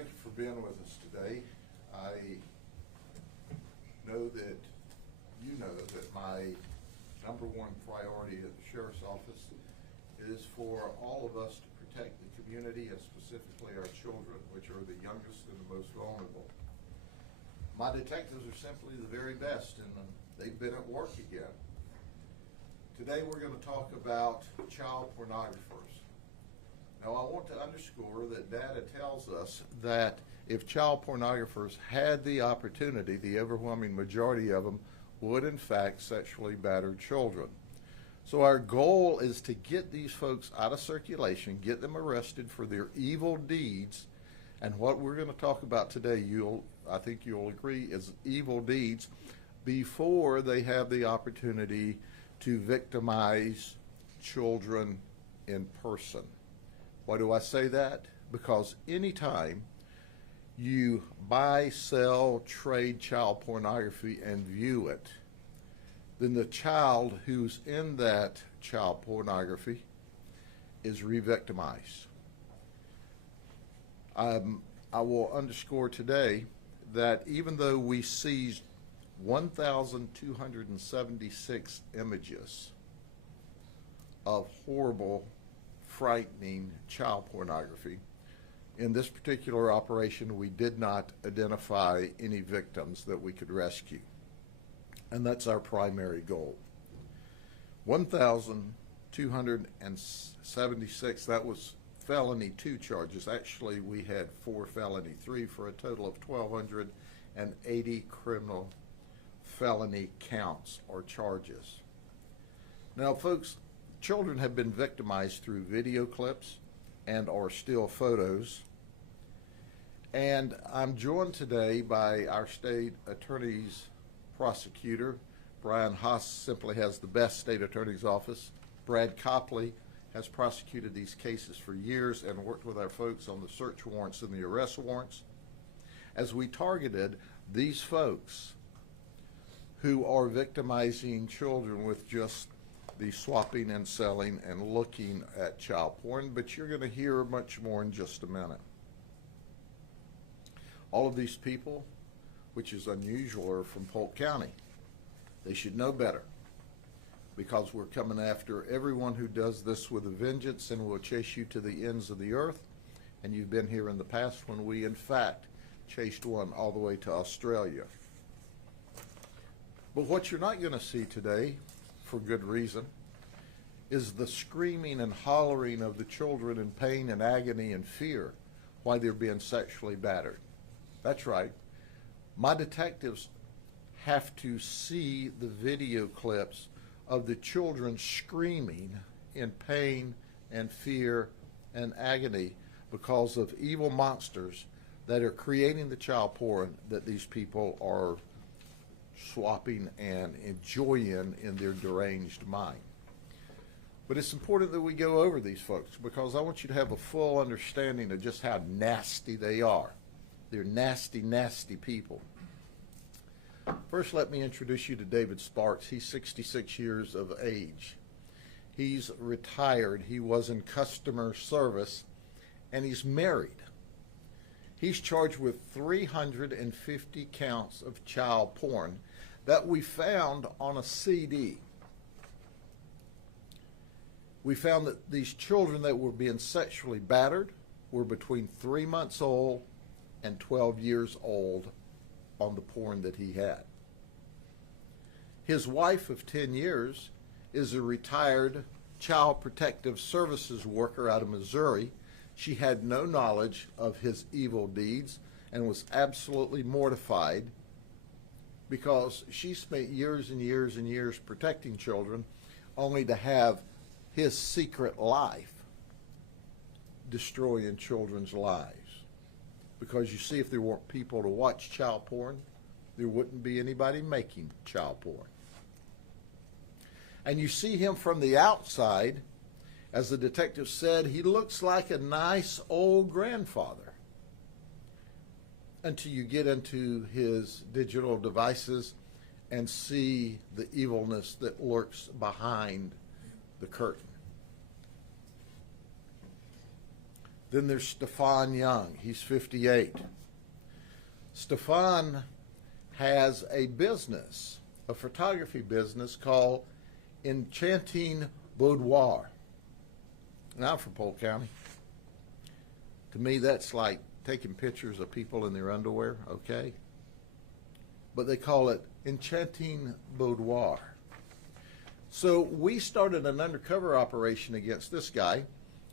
thank you for being with us today. I know that you know that my number one priority at the Sheriff's Office is for all of us to protect the community and specifically our children, which are the youngest and the most vulnerable. My detectives are simply the very best, and they've been at work again. Today we're going to talk about child pornographers. Now I want to underscore that data tells us that if child pornographers had the opportunity, the overwhelming majority of them would in fact sexually batter children. So our goal is to get these folks out of circulation, get them arrested for their evil deeds, and what we're going to talk about today, I think you'll agree, is evil deeds before they have the opportunity to victimize children in person. Why do I say that? Because anytime you buy, sell, trade child pornography and view it, then the child who's in that child pornography is re-victimized. I will underscore today that even though we seized 1,276 images of horrible, frightening child pornography, in this particular operation we did not identify any victims that we could rescue. And that's our primary goal. 1,276, that was felony 2 charges. Actually, we had 4 felony 3 for a total of 1,280 criminal felony counts or charges. Now, folks, children have been victimized through video clips and or still photos. And I'm joined today by our state attorney's prosecutor. Brian Haas simply has the best state attorney's office. Brad Copley has prosecuted these cases for years and worked with our folks on the search warrants and the arrest warrants as we targeted these folks who are victimizing children with just the swapping and selling and looking at child porn, but you're going to hear much more in just a minute. All of these people, which is unusual, are from Polk County. They should know better, because we're coming after everyone who does this with a vengeance and will chase you to the ends of the earth. And you've been here in the past when we in fact chased one all the way to Australia. But what you're not going to see today, for good reason, is the screaming and hollering of the children in pain and agony and fear while they're being sexually battered. That's right. My detectives have to see the video clips of the children screaming in pain and fear and agony because of evil monsters that are creating the child porn that these people are swapping and enjoying in their deranged mind. But it's important that we go over these folks because I want you to have a full understanding of just how nasty they are. They're nasty, nasty people. First, let me introduce you to David Sparks. He's 66 years of age. He's retired. He was in customer service, and he's married. He's charged with 350 counts of child porn that we found on a CD. We found that these children that were being sexually battered were between 3 months old and 12 years old on the porn that he had. His wife of 10 years is a retired child protective services worker out of Missouri. She had no knowledge of his evil deeds and was absolutely mortified because she spent years and years and years protecting children only to have his secret life destroying children's lives. Because you see, if there weren't people to watch child porn, there wouldn't be anybody making child porn. And you see him from the outside, as the detective said, he looks like a nice old grandfather. Until you get into his digital devices and see the evilness that lurks behind the curtain. Then there's Stefan Young. He's 58. Stefan has a business, a photography business called Enchanting Boudoir. Now I'm from Polk County. To me, that's like taking pictures of people in their underwear, okay? But they call it Enchanting Boudoir. So we started an undercover operation against this guy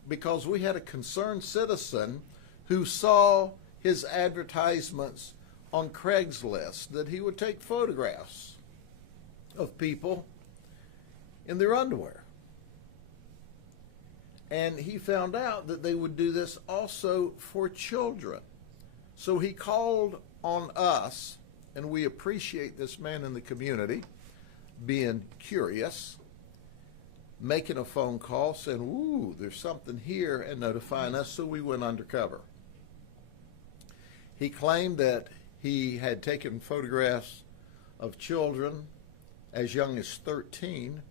because we had a concerned citizen who saw his advertisements on Craigslist that he would take photographs of people in their underwear. And he found out that they would do this also for children. So he called on us, and we appreciate this man in the community being curious, making a phone call, saying, ooh, there's something here, and notifying us, so we went undercover. He claimed that he had taken photographs of children as young as 13,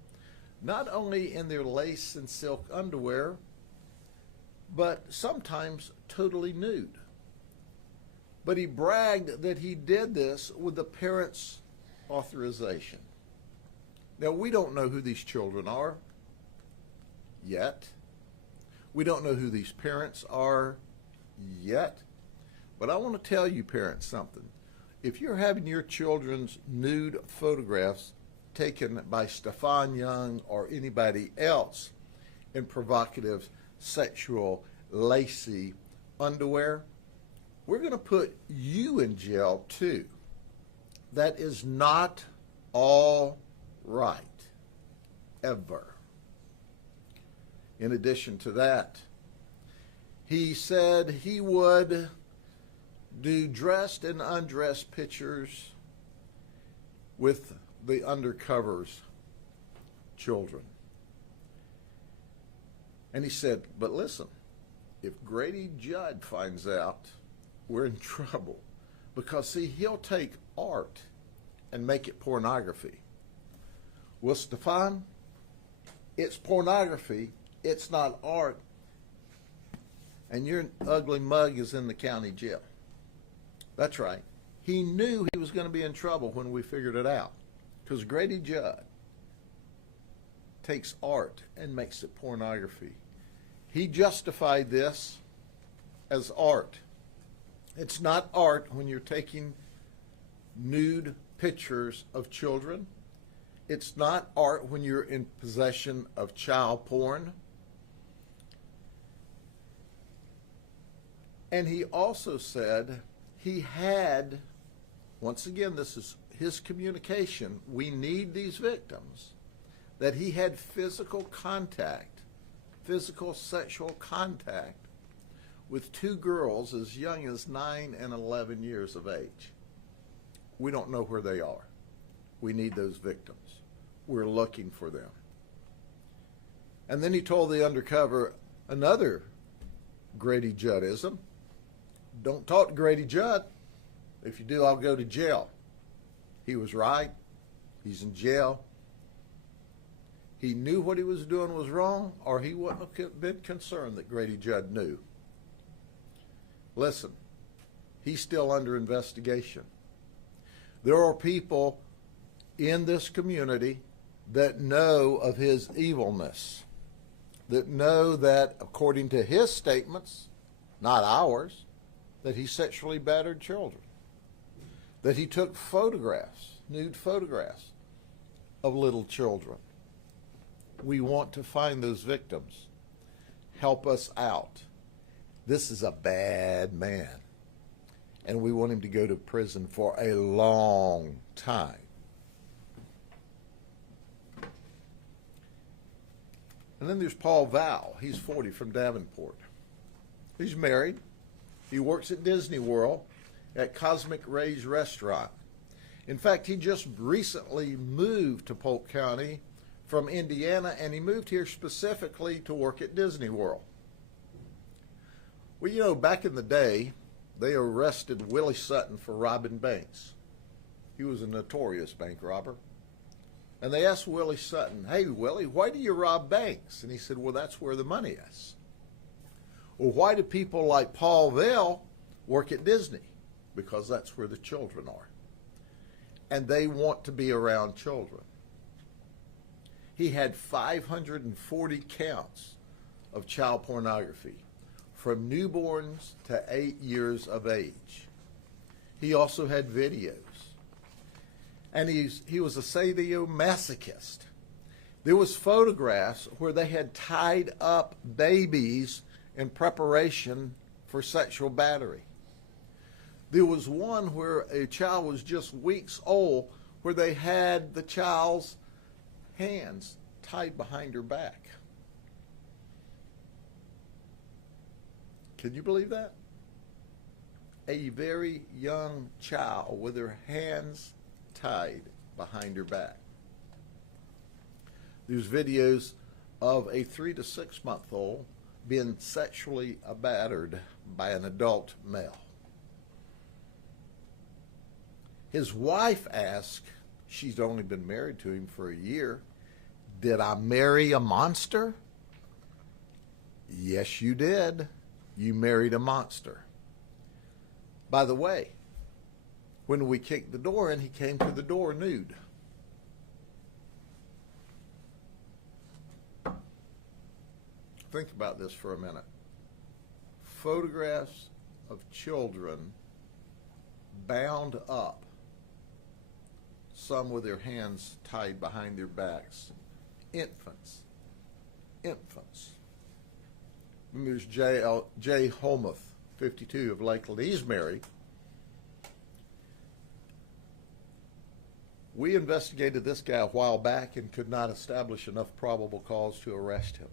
not only in their lace and silk underwear, but sometimes totally nude. But he bragged that he did this with the parents' authorization. Now, we don't know who these children are yet. We don't know who these parents are yet. But I want to tell you parents something. If you're having your children's nude photographs taken by Stefan Young or anybody else in provocative, sexual, lacy underwear, we're going to put you in jail too. That is not all right, ever. In addition to that, he said he would do dressed and undressed pictures with the undercover's children. And he said, but listen, if Grady Judd finds out, we're in trouble. Because, see, he'll take art and make it pornography. Well, Stefan, it's pornography. It's not art. And your ugly mug is in the county jail. That's right. He knew he was going to be in trouble when we figured it out. Because Grady Judd takes art and makes it pornography. He justified this as art. It's not art when you're taking nude pictures of children. It's not art when you're in possession of child porn. And he also said he had, once again, this is his communication, we need these victims, that he had physical contact, physical sexual contact with two girls as young as 9 and 11 years of age. We don't know where they are. We need those victims. We're looking for them. And then he told the undercover another Grady Juddism. Don't talk to Grady Judd. If you do, I'll go to jail. He was right. He's in jail. He knew what he was doing was wrong, or he wouldn't have been concerned that Grady Judd knew. Listen, he's still under investigation. There are people in this community that know of his evilness, that know that, according to his statements, not ours, that he sexually battered children, that he took photographs, nude photographs of little children. We want to find those victims. Help us out. This is a bad man, and we want him to go to prison for a long time. And then there's Paul Val. He's 40, from Davenport. He's married. He works at Disney World at Cosmic Ray's Restaurant. In fact, he just recently moved to Polk County from Indiana, and he moved here specifically to work at Disney World. Well, you know, back in the day, they arrested Willie Sutton for robbing banks. He was a notorious bank robber. And they asked Willie Sutton, hey, Willie, why do you rob banks? And he said, well, that's where the money is. Well, why do people like Paul Vell work at Disney? Because that's where the children are. And they want to be around children. He had 540 counts of child pornography from newborns to 8 years of age. He also had videos. And he was a sadomasochist. There was photographs where they had tied up babies in preparation for sexual battery. There was one where a child was just weeks old where they had the child's hands tied behind her back. Can you believe that? A very young child with her hands tied behind her back. There's videos of a 3 to 6 month old being sexually battered by an adult male. His wife asked, she's only been married to him for a year, "Did I marry a monster?" Yes, you did. You married a monster. By the way, when we kicked the door in, he came to the door nude. Think about this for a minute. Photographs of children bound up, some with their hands tied behind their backs. Infants. And there's J. Holmath, 52, of Lakeland. He's married. We investigated this guy a while back and could not establish enough probable cause to arrest him.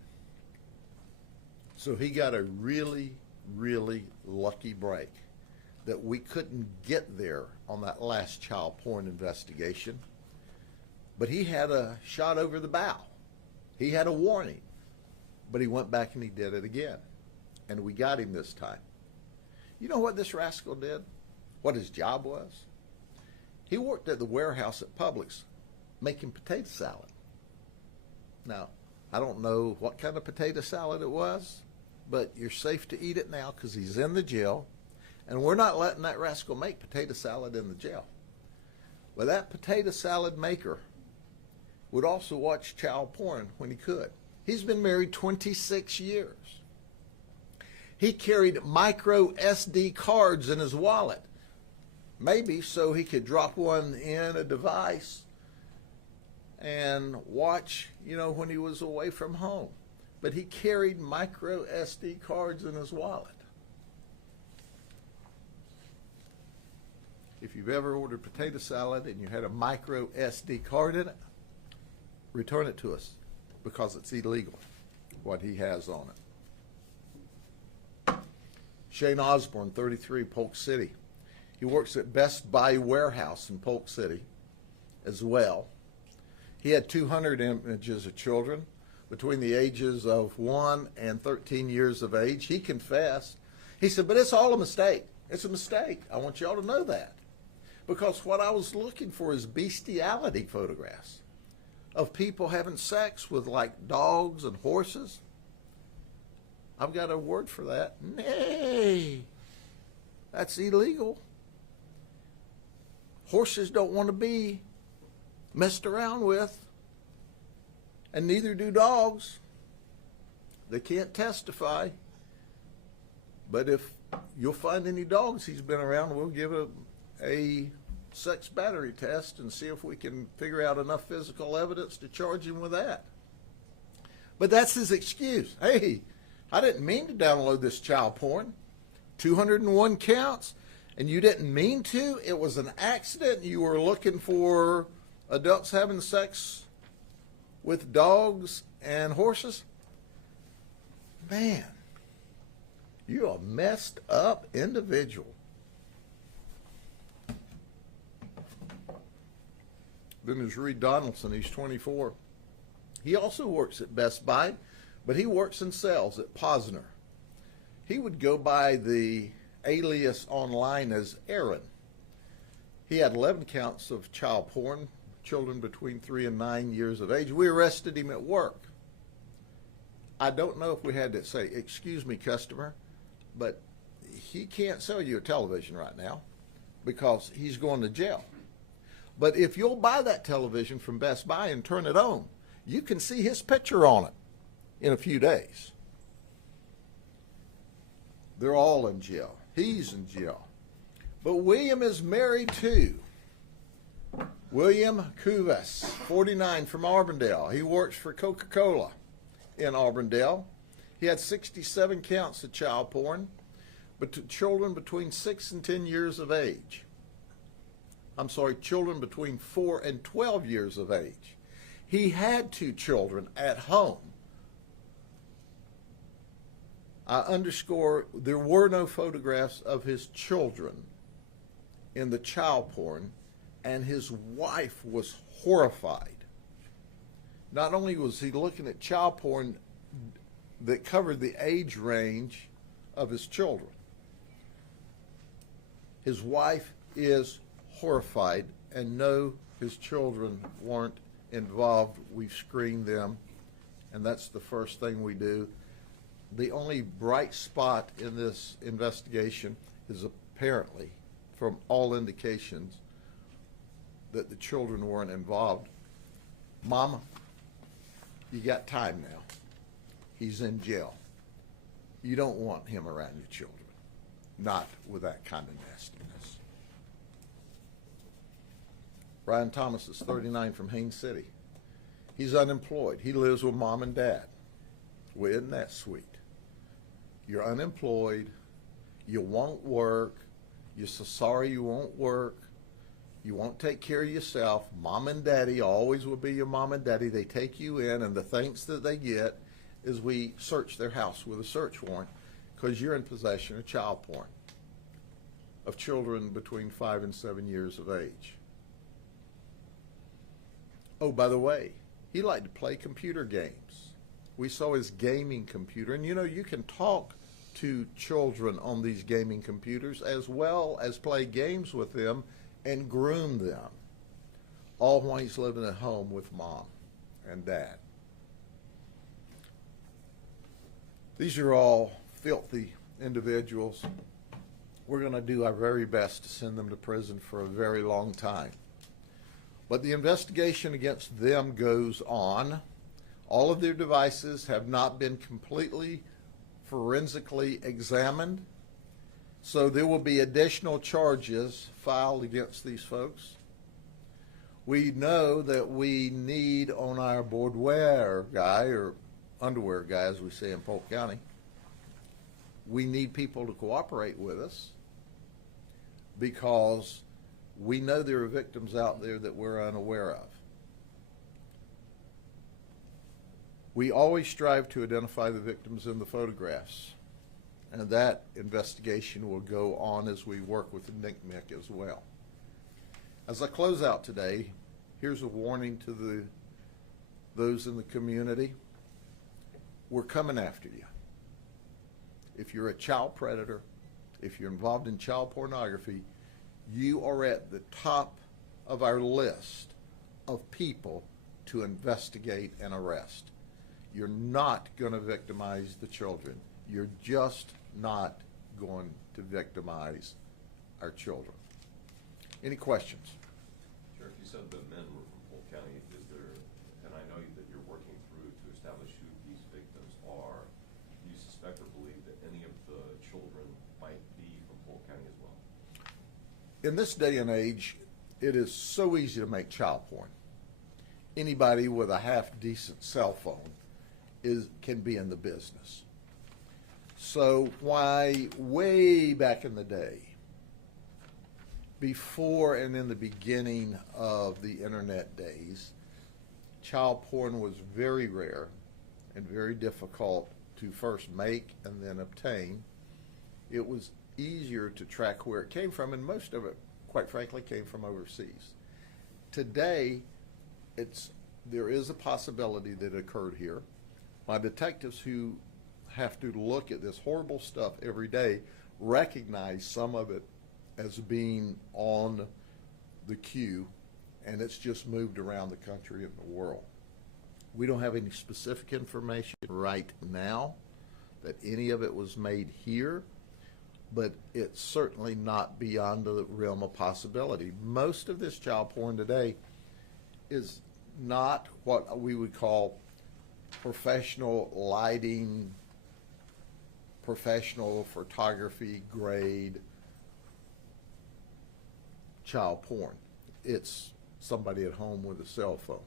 So he got a really, really lucky break that we couldn't get there on that last child porn investigation. But he had a shot over the bow. He had a warning. But he went back and he did it again. And we got him this time. You know what this rascal did? What his job was? He worked at the warehouse at Publix making potato salad. Now, I don't know what kind of potato salad it was, but you're safe to eat it now because he's in the jail. And we're not letting that rascal make potato salad in the jail. But that potato salad maker would also watch child porn when he could. He's been married 26 years. He carried micro SD cards in his wallet, maybe so he could drop one in a device and watch, when he was away from home. But he carried micro SD cards in his wallet. If you've ever ordered potato salad and you had a micro SD card in it, return it to us because it's illegal, what he has on it. Shane Osborne, 33, Polk City. He works at Best Buy Warehouse in Polk City as well. He had 200 images of children between the ages of 1 and 13 years of age. He confessed. He said, but it's all a mistake. It's a mistake. I want y'all to know that. Because what I was looking for is bestiality photographs of people having sex with like dogs and horses. I've got a word for that. Nay, that's illegal. Horses don't want to be messed around with, and neither do dogs. They can't testify. But if you'll find any dogs he's been around, we'll give a sex battery test and see if we can figure out enough physical evidence to charge him with that. But that's his excuse. Hey, I didn't mean to download this child porn. 201 counts, and you didn't mean to? It was an accident. You were looking for adults having sex with dogs and horses? Man, you're a messed up individual. Then there's Reed Donaldson. He's 24. He also works at Best Buy, but he works in sales at Posner. He would go by the alias online as Aaron. He had 11 counts of child porn, children between 3 and 9 years of age. We arrested him at work. I don't know if we had to say, excuse me, customer, but he can't sell you a television right now because he's going to jail. But if you'll buy that television from Best Buy and turn it on, you can see his picture on it in a few days. They're all in jail. He's in jail. But William is married too. William Kuvas, 49, from Auburndale. He works for Coca-Cola in Auburndale. He had 67 counts of child porn, but to children between 6 and 10 years of age. I'm sorry, children between 4 and 12 years of age. He had 2 children at home. I underscore, there were no photographs of his children in the child porn, and his wife was horrified. Not only was he looking at child porn that covered the age range of his children, his wife is horrified, and no, his children weren't involved. We've screened them, and that's the first thing we do. The only bright spot in this investigation is apparently, from all indications, that the children weren't involved. Mama, you got time now. He's in jail. You don't want him around your children. Not with that kind of nastiness. Brian Thomas is 39, from Haines City. He's unemployed. He lives with mom and dad. Well, isn't that sweet? You're unemployed. You won't work. You're so sorry you won't work. You won't take care of yourself. Mom and daddy always will be your mom and daddy. They take you in, and the thanks that they get is we search their house with a search warrant because you're in possession of child porn of children between 5 and 7 years of age. Oh, by the way, he liked to play computer games. We saw his gaming computer, and you know, you can talk to children on these gaming computers as well as play games with them and groom them, all while he's living at home with mom and dad. These are all filthy individuals. We're going to do our very best to send them to prison for a very long time. But the investigation against them goes on. All of their devices have not been completely forensically examined. So there will be additional charges filed against these folks. We know that we need on our boudoir guy, or underwear guy as we say in Polk County, we need people to cooperate with us because we know there are victims out there that we're unaware of. We always strive to identify the victims in the photographs, and that investigation will go on as we work with the NCMEC as well. As I close out today, here's a warning to those in the community. We're coming after you. If you're a child predator, if you're involved in child pornography, you are at the top of our list of people to investigate and arrest. You're not going to victimize the children. You're just not going to victimize our children. Any questions? Sheriff, you said the men were from Polk County. Is there, and I know that you're working through to establish who these victims are, do you suspect or believe that any of the children might be from Polk County as well? In this day and age, it is so easy to make child porn. Anybody with a half-decent cell phone can be in the business. So why way back in the day, before and in the beginning of the internet days, child porn was very rare and very difficult to first make and then obtain. It was easier to track where it came from, and most of it, quite frankly, came from overseas. Today, there is a possibility that it occurred here. My detectives who have to look at this horrible stuff every day recognize some of it as being on the queue, and it's just moved around the country and the world. We don't have any specific information right now that any of it was made here, but it's certainly not beyond the realm of possibility. Most of this child porn today is not what we would call professional lighting, professional photography grade child porn. It's somebody at home with a cell phone.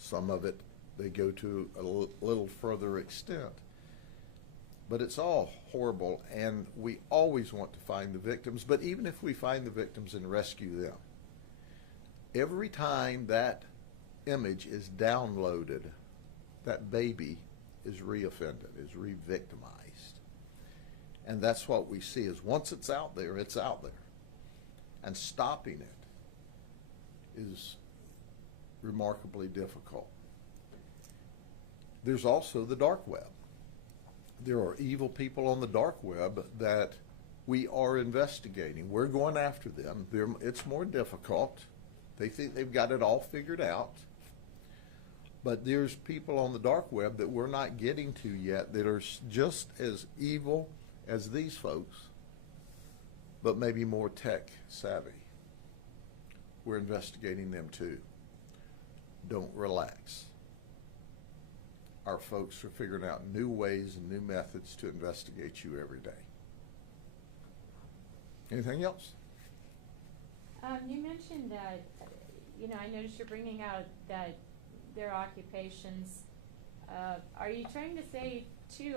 Some of it, they go to a little further extent. But it's all horrible, and we always want to find the victims. But even if we find the victims and rescue them, every time that image is downloaded, that baby is reoffended, is re-victimized. And that's what we see is once it's out there, it's out there. And stopping it is remarkably difficult. There's also the dark web. There are evil people on the dark web that we are investigating. We're going after them. It's more difficult. They think they've got it all figured out. But there's people on the dark web that we're not getting to yet that are just as evil as these folks, but maybe more tech savvy. We're investigating them too. Don't relax. Our folks are figuring out new ways and new methods to investigate you every day. Anything else? You mentioned that, I noticed you're bringing out that their occupations. Are you trying to say, too,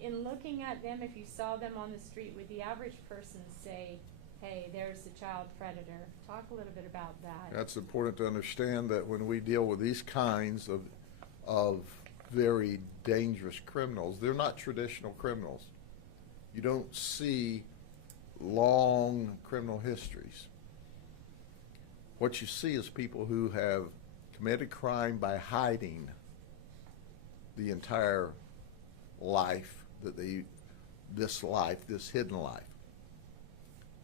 in looking at them, if you saw them on the street, would the average person say, hey, there's the child predator? Talk a little bit about that. That's important to understand that when we deal with these kinds of very dangerous criminals, they're not traditional criminals. You don't see long criminal histories. What you see is people who have committed crime by hiding the entire life this hidden life.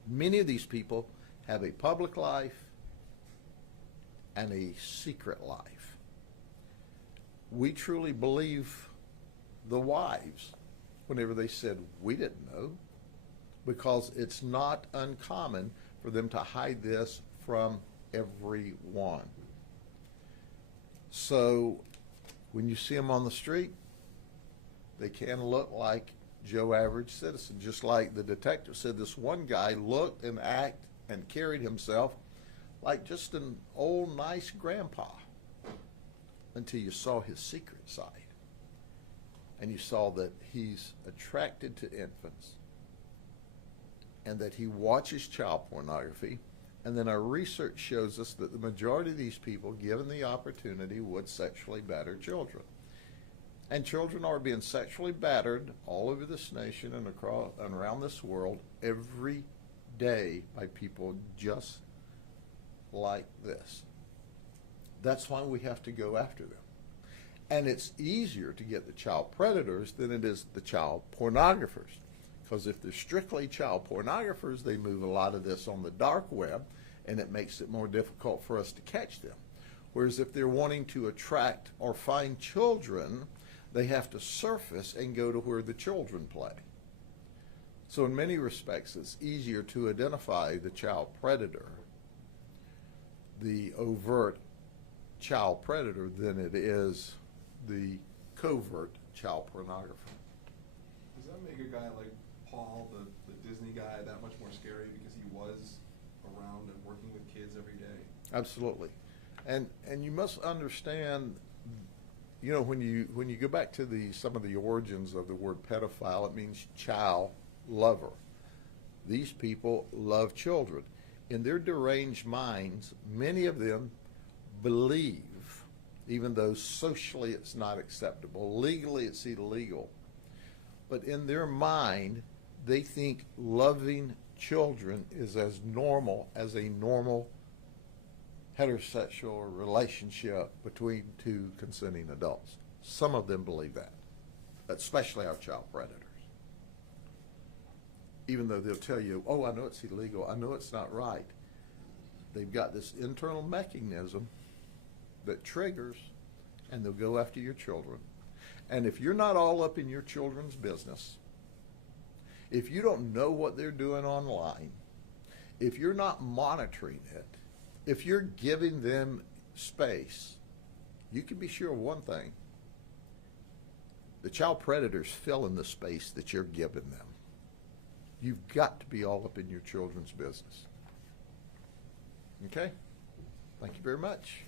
Many of these people have a public life and a secret life. We truly believe the wives whenever they said, we didn't know, because it's not uncommon for them to hide this from everyone. So when you see them on the street, they can look like Joe average citizen, just like the detective said this one guy looked and acted and carried himself like just an old nice grandpa until you saw his secret side. And you saw that he's attracted to infants and that he watches child pornography. And then our research shows us that the majority of these people, given the opportunity, would sexually batter children. And children are being sexually battered all over this nation and across and around this world every day by people just like this. That's why we have to go after them. And it's easier to get the child predators than it is the child pornographers. Because if they're strictly child pornographers, they move a lot of this on the dark web, and it makes it more difficult for us to catch them. Whereas if they're wanting to attract or find children, they have to surface and go to where the children play. So in many respects, it's easier to identify the child predator, the overt child predator, than it is the covert child pornographer. Does that make a guy like Paul, the Disney guy, that much more scary because he was around and working with kids every day? Absolutely. And you must understand, when you go back to some of the origins of the word pedophile, it means child lover. These people love children. In their deranged minds, many of them believe, even though socially it's not acceptable, legally it's illegal, but in their mind, they think loving children is as normal as a normal heterosexual relationship between two consenting adults. Some of them believe that, especially our child predators. Even though they'll tell you, oh, I know it's illegal, I know it's not right. They've got this internal mechanism that triggers, and they'll go after your children. And if you're not all up in your children's business, if you don't know what they're doing online, if you're not monitoring it, if you're giving them space, you can be sure of one thing. The child predators fill in the space that you're giving them. You've got to be all up in your children's business. Okay? Thank you very much.